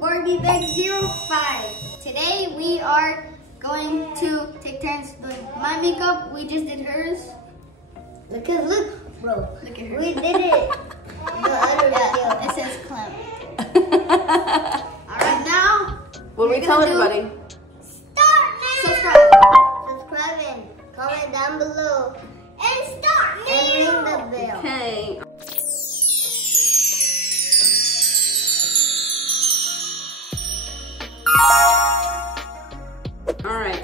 MORPHE Today we are going to take turns doing my makeup. We just did hers. Look, bro. Look at her. We did it. The other video. It says Clem. Alright, now. What we tell everybody? Start now. Subscribing. Comment down below. And start now. And ring the bell. Okay. Alright.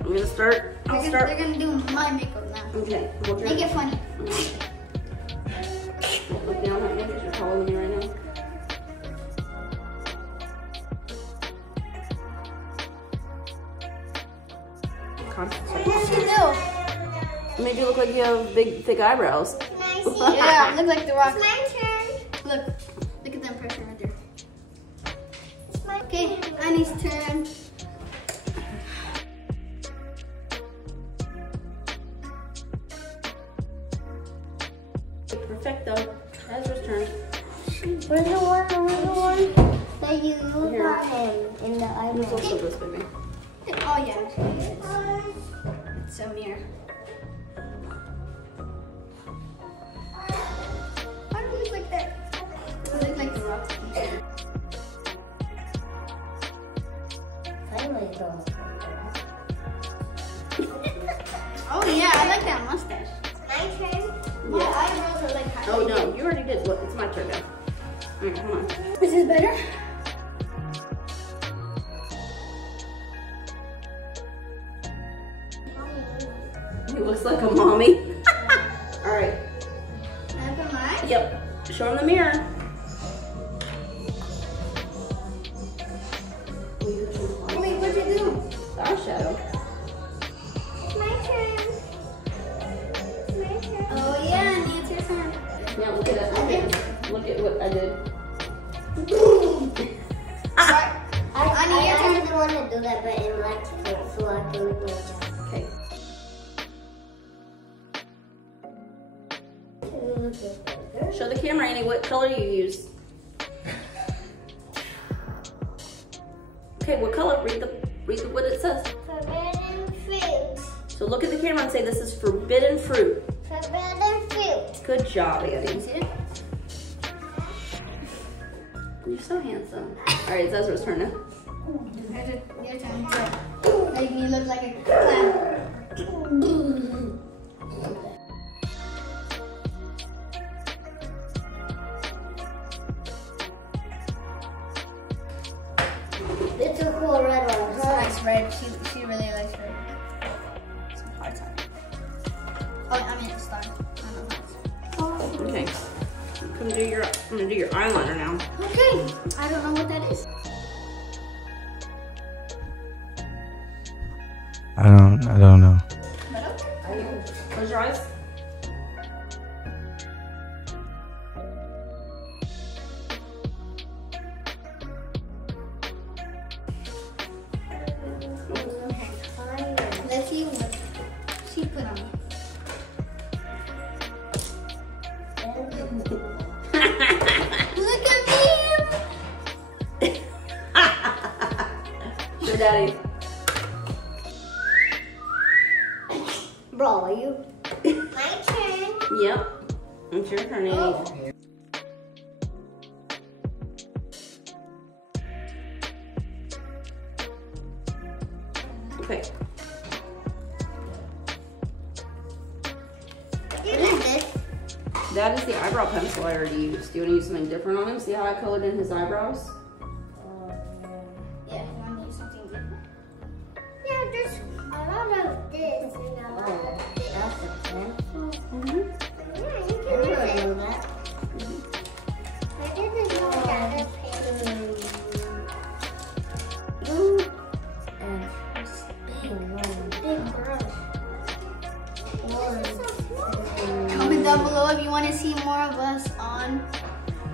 I'm gonna start. I'll start. They're gonna do my makeup now. Okay. Make it funny. Look down at me because you're taller than me right now. What did you do? Made you look like you have big, thick eyebrows. Yeah, look like the Rock. It's my turn. Look at that impression right there. Okay, Annie's turn. Perfecto. Ezra's turn. Where's the one that you use on him in the Who's eyebrow? also this baby? Oh yeah, it's a mirror. Why do you look like that? I look like the Rock. Oh yeah, I like that mustache. My turn. My eyebrows are like Oh no, you already did. Look, it's my turn now. Alright, hold on. Is this better? He looks like a mommy. Alright. Can I put mine? Yep. Show him the mirror. Wait, what'd you do? Eyeshadow. It's my turn. It's my turn. Oh yeah, Annie, it's your turn. Yeah, look at that. Look at what I did. Alright, I didn't want to do that, but it liked it, so I can look like that. Okay. Show the camera, Annie, what color you use. Okay, what color? Read what it says. Forbidden fruit. So look at the camera and say this is forbidden fruit. Forbidden fruit. Good job, Annie. see it? You're so handsome. All right, it's Ezra's turn now. Your turn. Make me look like a clown. It's a cool red one, It's huh? nice red. She really likes red. Some hearts on it. Oh, I mean a star. Not hearts. Okay. I'm gonna do your eyeliner now. Okay. I don't know what that is. I don't know. But okay. Close your eyes. Let's see what she put on. Look at me! Show Daddy. Bro, are you? My turn. Yep. It's your turn, Annie. Oh. Okay. What is this? That is the eyebrow pencil I already used. Do you want to use something different on him? See how I colored in his eyebrows? Yeah, you want to use something different? Yeah, there's a lot of this and a lot of this. That's a pencil. Mm-hmm. Yeah, you can do that. I didn't know that a pencil. And big brush. Comment down below if you want to see more of us on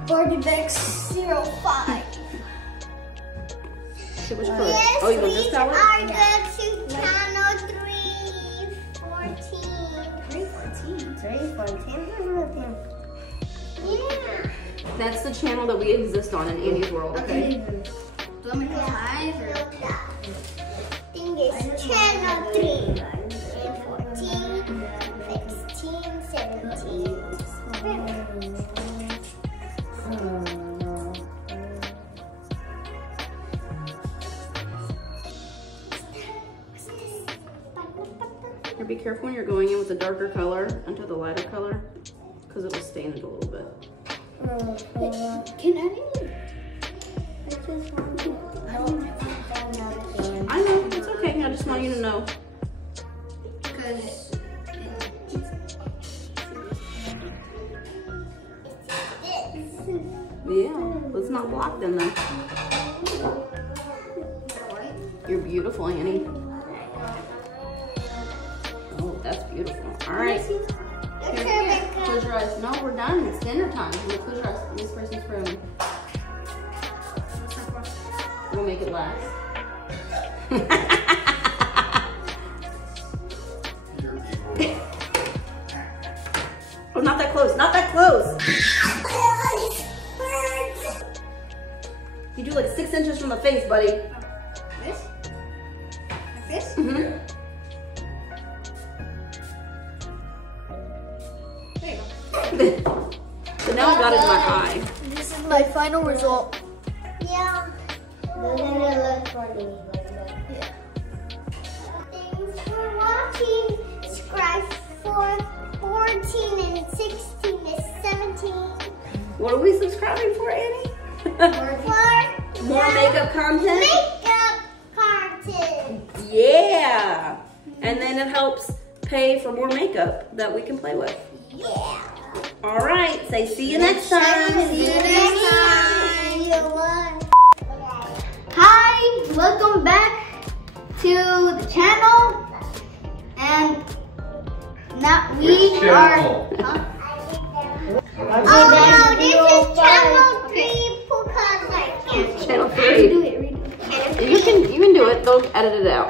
MORPHE05. Shit, which color? Yes, Oh, you want this we color? are going to channel 314. 314. 314. Yeah. That's the channel that we exist on in Annie's world, okay? Do you want me to close my eyes or? I think it's channel 3. And 14, 16, 17. Here, be careful when you're going in with a darker color into the lighter color, because it'll stain it a little bit. Can Annie? I know, it's okay. I just want you to know. Because Yeah, let's not block them then. You're beautiful, Annie. Oh, that's beautiful. All right. Here, close your eyes. No, we're done. It's dinner time. We'll close your eyes in this person's room. We'll make it last. Oh, not that close. Not that close. You do like 6 inches from the face, buddy. this? Like this? Mm-hmm. There you go. So now I got it in my eye. This is my final result. Yeah. Doesn't it look funny? Yeah. Thanks for watching. Subscribe for 14 and 16 is 17. What are we subscribing for, Annie? For More makeup content? makeup content. Yeah. And then it helps pay for more makeup that we can play with. Yeah. All right. Say see you next time. See you next time. Hi, welcome back to the channel. And now we are. Huh? Oh no, this is channel 3 because I can't. Channel 3. Redo it, redo it. You can do it. They'll edit it out.